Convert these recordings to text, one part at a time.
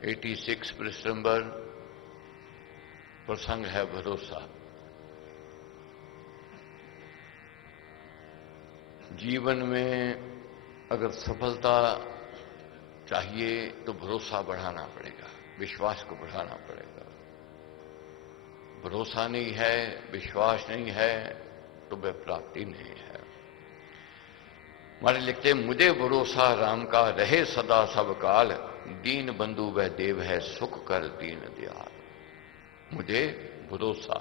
86 पृष्ठ नंबर। प्रसंग है भरोसा। जीवन में अगर सफलता चाहिए तो भरोसा बढ़ाना पड़ेगा, विश्वास को बढ़ाना पड़ेगा। भरोसा नहीं है, विश्वास नहीं है तो वह प्राप्ति नहीं है। हमारे लिखते, मुझे भरोसा राम का रहे सदा सब काल, दीन बंधु वह देव है सुख कर दीन दयाल। मुझे भरोसा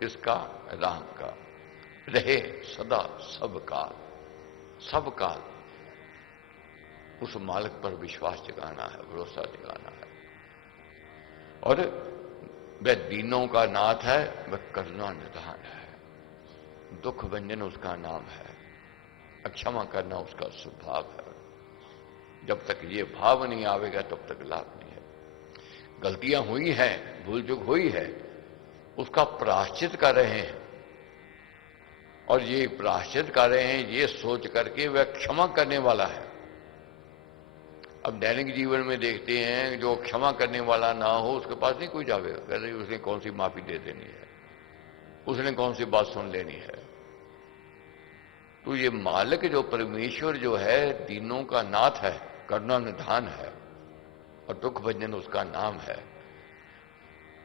किसका? राम का। रहे सदा सब काल, सब काल उस मालिक पर विश्वास जगाना है, भरोसा जगाना है। और वह दीनों का नाथ है, वह करुणा निधान है। दुख व्यंजन उसका नाम है, क्षमा करना उसका स्वभाव है। जब तक ये भाव नहीं आवेगा तब तक लाभ नहीं है। गलतियां हुई हैं, भूल चूक हुई है, उसका प्रायश्चित कर रहे हैं। और ये प्रायश्चित कर रहे हैं ये सोच करके वह क्षमा करने वाला है। अब दैनिक जीवन में देखते हैं जो क्षमा करने वाला ना हो उसके पास नहीं कोई जावेगा, कह रही उसने कौन सी माफी दे देनी है, उसने कौन सी बात सुन लेनी है। तो ये मालिक जो परमेश्वर जो है दीनों का नाथ है, करुणा निधान है और दुख भंजन उसका नाम है।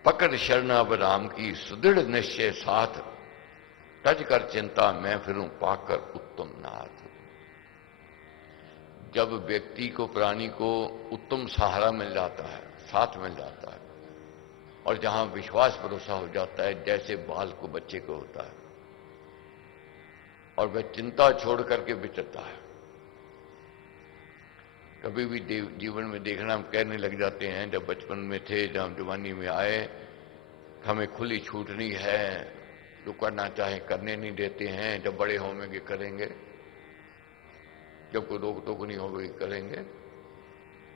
पकड़ शरण अब राम की सुदृढ़ निश्चय साथ, तज कर चिंता मैं फिरूं पाकर उत्तम नाथ। जब व्यक्ति को, प्राणी को उत्तम सहारा मिल जाता है, साथ मिल जाता है, और जहां विश्वास भरोसा हो जाता है जैसे बाल को बच्चे को होता है, और वह चिंता छोड़ करके विचरता है। कभी भी जीवन में देखना, हम कहने लग जाते हैं जब बचपन में थे, जब जवानी में आए, हमें खुली छूट नहीं है, जो करना चाहे करने नहीं देते हैं, जब बड़े होंगे करेंगे, जब कोई रोक टोक नहीं होगी करेंगे।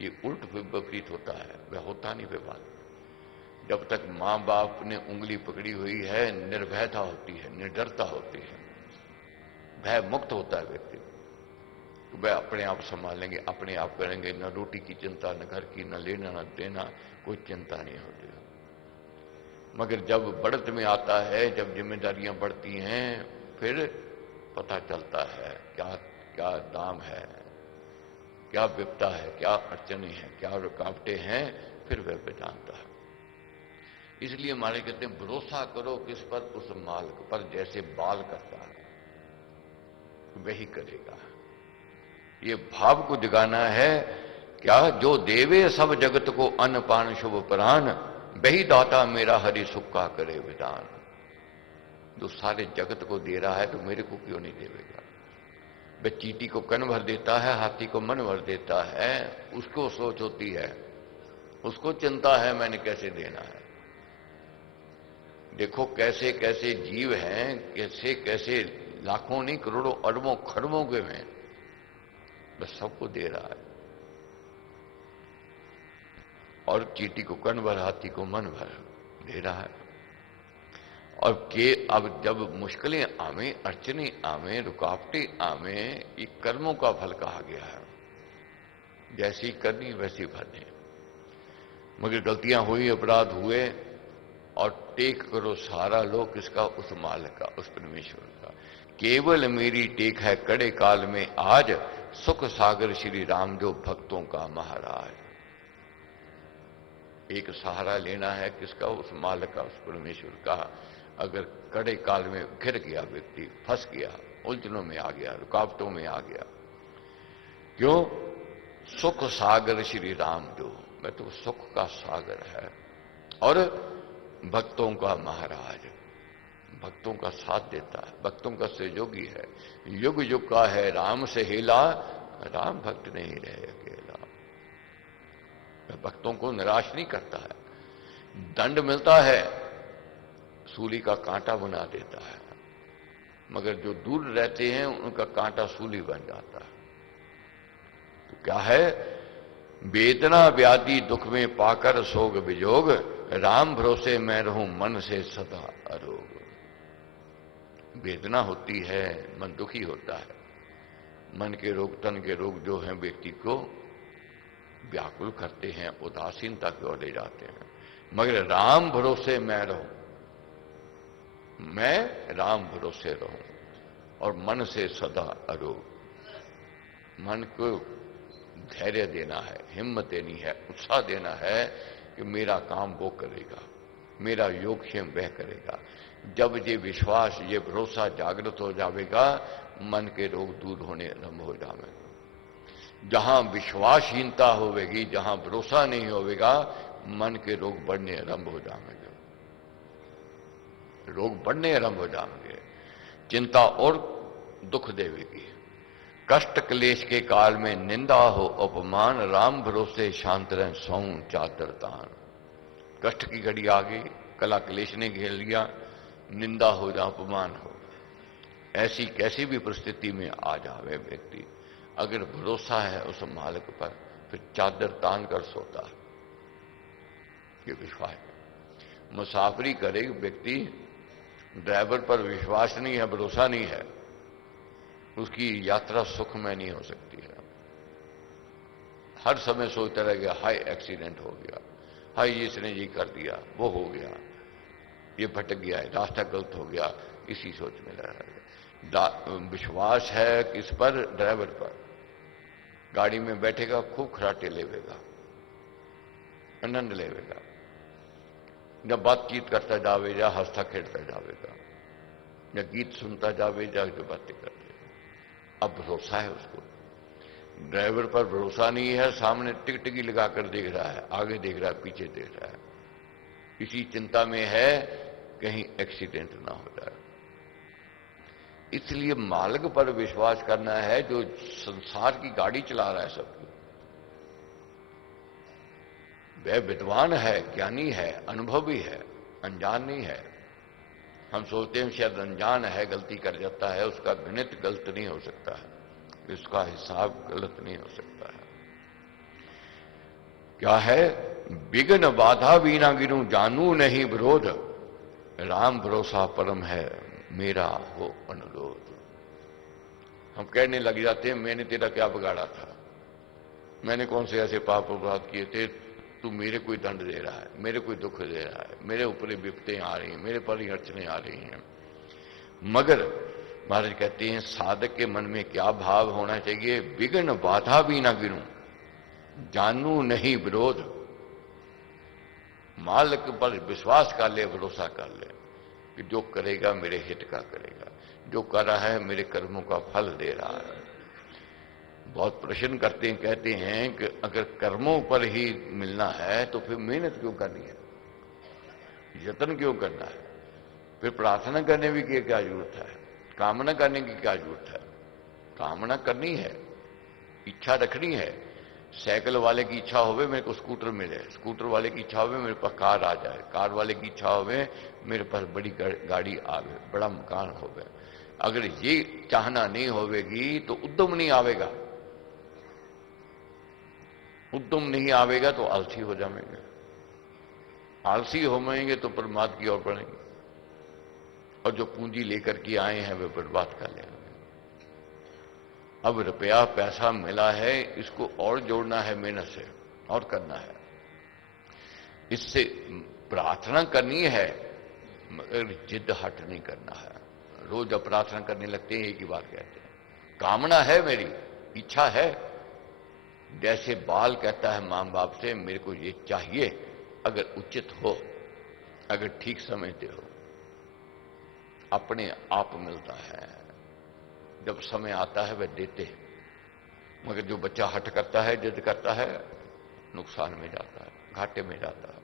ये उल्ट विपरीत होता है, वह होता नहीं विवाद। जब तक मां बाप ने उंगली पकड़ी हुई है निर्भयता होती है, निडरता होती है, भय मुक्त होता है व्यक्ति। तो वह अपने आप संभालेंगे, अपने आप करेंगे, न रोटी की चिंता, न घर की, न लेना न देना, कोई चिंता नहीं होती। मगर जब बढ़त में आता है, जब जिम्मेदारियां बढ़ती हैं, फिर पता चलता है क्या क्या दाम है, क्या विपदा है, क्या अड़चने हैं, क्या रुकावटें हैं, फिर वह जानता है। इसलिए हमारे कहते हैं भरोसा करो किस पर? उस मालिक पर, जैसे बाल करता है वही करेगा। ये भाव को जगाना है। क्या? जो देवे सब जगत को अन्न पान शुभ प्राण, वही दाता मेरा हरि सुख का करे विधान। जो सारे जगत को दे रहा है तो मेरे को क्यों नहीं देगा? वह चींटी को कन भर देता है, हाथी को मन भर देता है, उसको सोच होती है, उसको चिंता है मैंने कैसे देना है। देखो कैसे कैसे जीव हैं, कैसे कैसे लाखों नहीं करोड़ों अरबों खरबों के में, बस सबको दे रहा है। और चींटी को कन भर, हाथी को मन भर दे रहा है। और के अब जब मुश्किलें आवे, अड़चने आवे, रुकावटें आवे, ये कर्मों का फल कहा गया है। जैसी करनी वैसी भरनी। मगर गलतियां हुई, अपराध हुए, और टेक करो सहारा लो किसका? उस मालिक का, उस परमेश्वर का। केवल मेरी टेक है कड़े काल में आज, सुख सागर श्री राम जो भक्तों का महाराज। एक सहारा लेना है किसका? उस मालिक का, उस परमेश्वर का। अगर कड़े काल में घिर गया व्यक्ति, फंस गया, उलझनों में आ गया, रुकावटों में आ गया, क्यों? सुख सागर श्री राम जो, मैं तो सुख का सागर है, और भक्तों का महाराज, भक्तों का साथ देता है, भक्तों का सहयोगी है। युग युग का है राम से हेला, राम भक्त नहीं रहे अकेला। भक्तों को निराश नहीं करता है। दंड मिलता है, सूली का कांटा बना देता है, मगर जो दूर रहते हैं उनका कांटा सूली बन जाता है। तो क्या है? वेदना व्याधि दुख में पाकर सोग विजोग, राम भरोसे मैं रहूं मन से सदा अरोग। वेदना होती है, मन दुखी होता है, मन के रोग, तन के रोग जो हैं व्यक्ति को व्याकुल व्याकुल करते हैं, उदासीनता की ओर ले जाते हैं। मगर राम भरोसे मैं रहूं, मैं राम भरोसे रहूं और मन से सदा अरोग। मन को धैर्य देना है, हिम्मत देनी है, उत्साह देना है कि मेरा काम वो करेगा, मेरा योगक्षेम वह करेगा। जब ये विश्वास, ये भरोसा जागृत हो जाएगा, मन के रोग दूर होने आरंभ हो जाएंगे। जहां विश्वासहीनता होगी, जहां भरोसा नहीं होगा, मन के रोग बढ़ने आरंभ हो जाएंगे, रोग बढ़ने आरंभ हो जाएंगे। चिंता और दुख देवेगी। कष्ट क्लेश के काल में निंदा हो अपमान, राम भरोसे शांत रह सोऊं चादर तान। कष्ट की घड़ी आ गई, कला क्लेश ने घेर लिया, निंदा हो या अपमान हो, ऐसी कैसी भी परिस्थिति में आ जावे व्यक्ति, अगर भरोसा है उस मालिक पर, फिर चादर तान कर सोता है। ये विश्वास है। मुसाफरी करे व्यक्ति, ड्राइवर पर विश्वास नहीं है, भरोसा नहीं है, उसकी यात्रा सुखमय नहीं हो सकती है। हर समय सोचता रहेगा हाय एक्सीडेंट हो गया, हाय इसने ये कर दिया, वो हो गया, ये भटक गया है, रास्ता गलत हो गया, इसी सोच में रहेगा। विश्वास है किस पर? ड्राइवर पर। गाड़ी में बैठेगा, खूब खराटे लेवेगा, आनंद लेवेगा, जब बातचीत करता जावेगा, हंसता खेलता जावेगा, या गीत सुनता जावेगा, जो बातें करते। अब भरोसा है उसको। ड्राइवर पर भरोसा नहीं है, सामने टिकटिकी लगाकर देख रहा है, आगे देख रहा है, पीछे देख रहा है, इसी चिंता में है कहीं एक्सीडेंट ना हो जाए। इसलिए मालिक पर विश्वास करना है, जो संसार की गाड़ी चला रहा है सबकी। वह विद्वान है, ज्ञानी है, अनुभवी है, अनजान नहीं है। हम सोचते हैं शायद अनजान है, गलती कर जाता है, उसका गणित गलत नहीं हो सकता है, उसका हिसाब गलत नहीं हो सकता है। क्या है? विघ्न बाधा बीना गिरूं, जानू नहीं विरोध, राम भरोसा परम है मेरा हो अनुरोध। हम कहने लग जाते हैं मैंने तेरा क्या बिगाड़ा था, मैंने कौन से ऐसे पाप अपराध किए थे, तू मेरे कोई दंड दे रहा है, मेरे कोई दुख दे रहा है, मेरे ऊपर विपत्तें आ रही हैं, मेरे पर ही अड़चने आ रही हैं। मगर महाराज कहते हैं साधक के मन में क्या भाव होना चाहिए? विघ्न बाधा भी ना गिरूं, जानू नहीं विरोध। मालिक पर विश्वास कर ले, भरोसा कर ले कि जो करेगा मेरे हित का करेगा, जो कर रहा है मेरे कर्मों का फल दे रहा है। बहुत प्रश्न करते हैं, कहते हैं कि अगर कर्मों पर ही मिलना है तो फिर मेहनत क्यों करनी है, यत्न क्यों करना है, फिर प्रार्थना करने की क्या जरूरत है, कामना करने की क्या जरूरत है? कामना करनी है, इच्छा रखनी है। साइकिल वाले की इच्छा होवे मेरे को स्कूटर मिले, स्कूटर वाले की इच्छा होवे मेरे पास कार आ जाए, कार वाले की इच्छा होवे मेरे पास बड़ी गाड़ी आवे, बड़ा मकान होवे। अगर ये चाहना नहीं होवेगी तो उद्यम नहीं आवेगा, उद्यम नहीं आवेगा तो आलसी हो जाएंगे, आलसी होवेंगे तो प्रमाद की ओर बढ़ेंगे, और जो पूंजी लेकर के आए हैं वे बर्बाद कर लेंगे। अब रुपया पैसा मिला है, इसको और जोड़ना है, मेहनत से और करना है, इससे प्रार्थना करनी है, मगर जिद हट नहीं करना है। रोज जब प्रार्थना करने लगते हैं एक ही बात कहते हैं, कामना है मेरी, इच्छा है। जैसे बाल कहता है मां बाप से मेरे को ये चाहिए, अगर उचित हो, अगर ठीक समझते हो, अपने आप मिलता है। जब समय आता है वह देते हैं। मगर जो बच्चा हट करता है, जिद करता है, नुकसान में जाता है, घाटे में जाता है,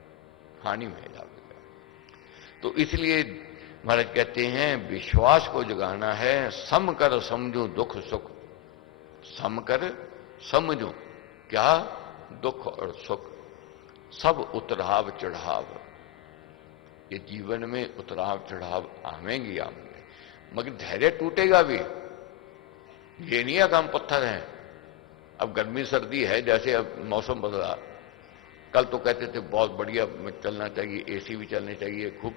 हानि में जाता है। तो इसलिए महाराज कहते हैं विश्वास को जगाना है, सम कर समझो दुख सुख। सम कर समझो क्या? दुख और सुख सब उतराव चढ़ाव। ये जीवन में उतराव चढ़ाव आवेंगे आवेंगे, मगर धैर्य टूटेगा भी। ये नहीं है कि हम पत्थर हैं। अब गर्मी सर्दी है, जैसे अब मौसम बदला, कल तो कहते थे बहुत बढ़िया चलना चाहिए, एसी भी चलने चाहिए, खूब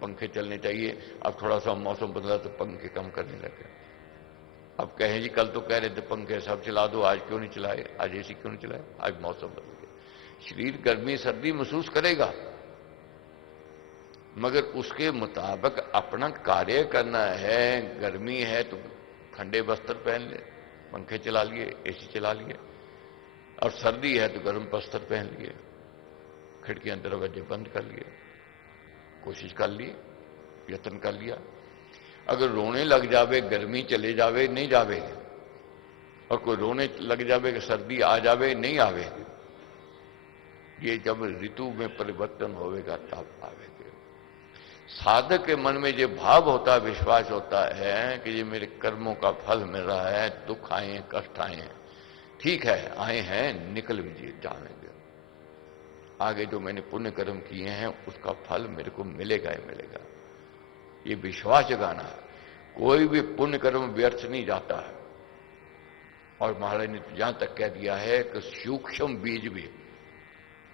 पंखे चलने चाहिए, अब थोड़ा सा मौसम बदला तो पंखे कम करने लगे। अब कहें जी कल तो कह रहे थे पंखे सब चला दो, आज क्यों नहीं चलाए, आज एसी क्यों नहीं चलाए, आज मौसम बदल गया। शरीर गर्मी सर्दी महसूस करेगा, मगर उसके मुताबिक अपना कार्य करना है। गर्मी है तो ठंडे वस्त्र पहन ले, पंखे चला लिए, एसी चला लिए, और सर्दी है तो गर्म वस्त्र पहन लिए, खिड़कियां दरवाजे बंद कर लिए, कोशिश कर ली, यत्न कर लिया। अगर रोने लग जावे, गर्मी चले जावे, नहीं जावे, और कोई रोने लग जावे कि सर्दी आ जावे, नहीं आवे। ये जब ऋतु में परिवर्तन होवेगा तब आवेगा। साधक के मन में ये भाव होता है, विश्वास होता है कि ये मेरे कर्मों का फल मिल रहा है, दुख आए, कष्ट आए, ठीक है आए हैं, निकल भी जाएंगे, आगे जो मैंने पुण्य कर्म किए हैं उसका फल मेरे को मिलेगा ही मिलेगा। ये विश्वास जगाना है। कोई भी पुण्य कर्म व्यर्थ नहीं जाता है। और महाराज ने तो यहां तक कह दिया है कि सूक्ष्म बीज भी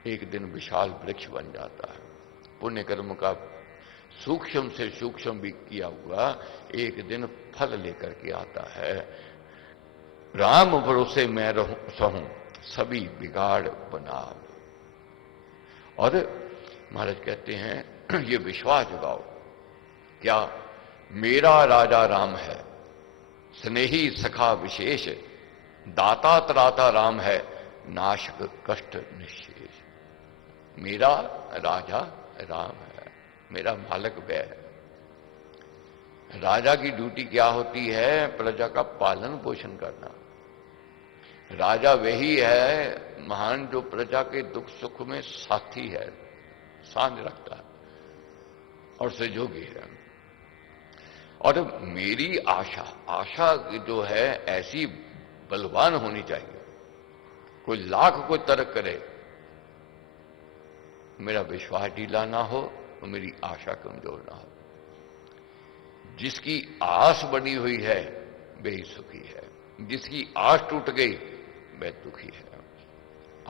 एक दिन विशाल वृक्ष बन जाता है। पुण्य कर्म का सूक्ष्म से सूक्ष्म भी किया हुआ एक दिन फल लेकर के आता है। राम भरोसे मैं रहूं सहूं, सभी बिगाड़ बना। और महाराज कहते हैं ये विश्वास जगाओ, क्या मेरा राजा राम है, स्नेही सखा विशेष, दाता त्राता राम है, नाशक कष्ट निशेष। मेरा राजा राम है, मेरा मालक वह है। राजा की ड्यूटी क्या होती है? प्रजा का पालन पोषण करना। राजा वही है महान जो प्रजा के दुख सुख में साथी है, साथ रखता है और सहयोगी है। और मेरी आशा, आशा जो है ऐसी बलवान होनी चाहिए। कोई लाख कोई तर्क करे, मेरा विश्वास ढीला ना हो तो मेरी आशा कमजोर ना हो। जिसकी आस बनी हुई है वही सुखी है, जिसकी आस टूट गई वह दुखी है।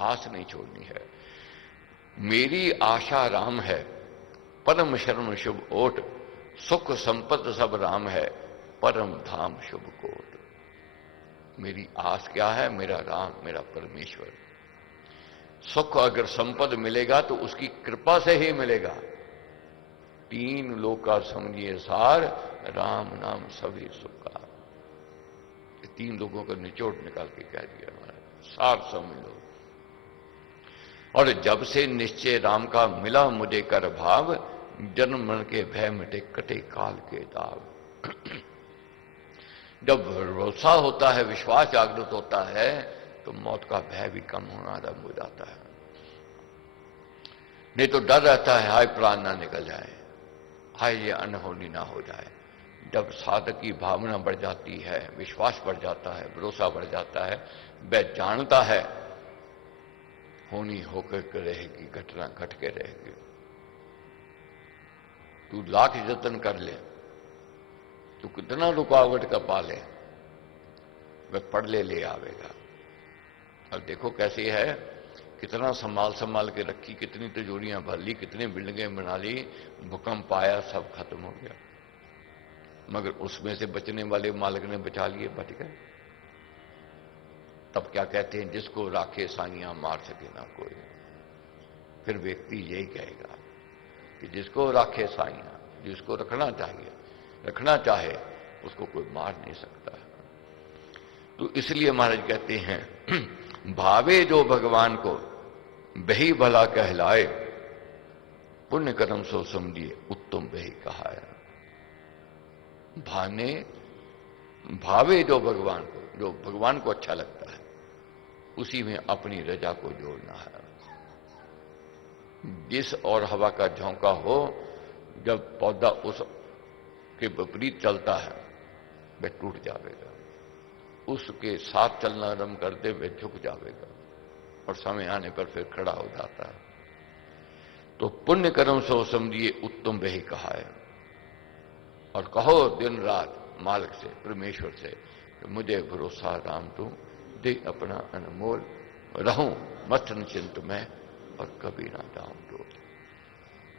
आस नहीं छोड़नी है। मेरी आशा राम है, परम शर्म शुभ ओट, सुख संपद सब राम है, परम धाम शुभ कोट। मेरी आस क्या है? मेरा राम, मेरा परमेश्वर। सुख अगर संपद मिलेगा तो उसकी कृपा से ही मिलेगा। तीन लोक का समझिए सार, राम नाम सभी सुखा। तीन लोगों का निचोड़ निकाल के कह दिया महाराज, सार समझ लो। और जब से निश्चय राम का मिला मुझे कर भाव, जन्म मरण के भय मिटे कटे काल के दाव। जब भरोसा होता है, विश्वास जागृत होता है, तो मौत का भय भी कम होना आरंभ हो जाता है। नहीं तो डर रहता है, हाय प्राण ना निकल जाए, हाय ये अनहोनी ना हो जाए। जब साधक की भावना बढ़ जाती है, विश्वास बढ़ जाता है, भरोसा बढ़ जाता है, वह जानता है होनी होकर के रहेगी, घटना घट के रहेगी। तू लाख जतन कर ले, तू कितना रुकावट का पाले, वह पढ़ ले आवेगा। अब देखो कैसी है, कितना संभाल संभाल के रखी, कितनी तिजोरियां भर ली, कितनी बिल्डिंगें बना ली, भूकंप आया सब खत्म हो गया। मगर उसमें से बचने वाले मालिक ने बचा लिए, बच गए। तब क्या कहते हैं, जिसको राखे साइयां मार सके ना कोई। फिर व्यक्ति यही कहेगा कि जिसको राखे साइयां, जिसको रखना चाहिए, रखना चाहे, उसको कोई मार नहीं सकता है। तो इसलिए महाराज कहते हैं भावे जो भगवान को वही भला कहलाए, पुण्य कर्म सो समझिए उत्तम वही कहाया। भाने भावे जो भगवान को, जो भगवान को अच्छा लगता है, उसी में अपनी रजा को जोड़ना है। जिस और हवा का झोंका हो, जब पौधा उस के विपरीत चलता है वह टूट जाएगा, उसके साथ चलना आरंभ कर दे वह झुक जाएगा और समय आने पर फिर खड़ा हो जाता है। तो पुण्य कर्म सो समझिए उत्तम वही कहा है। और कहो दिन रात मालिक से, परमेश्वर से, कि मुझे भरोसा राम तू दे अपना अनमोल, रहूं मस्त निश्चिंत में और कभी ना जाऊं तो।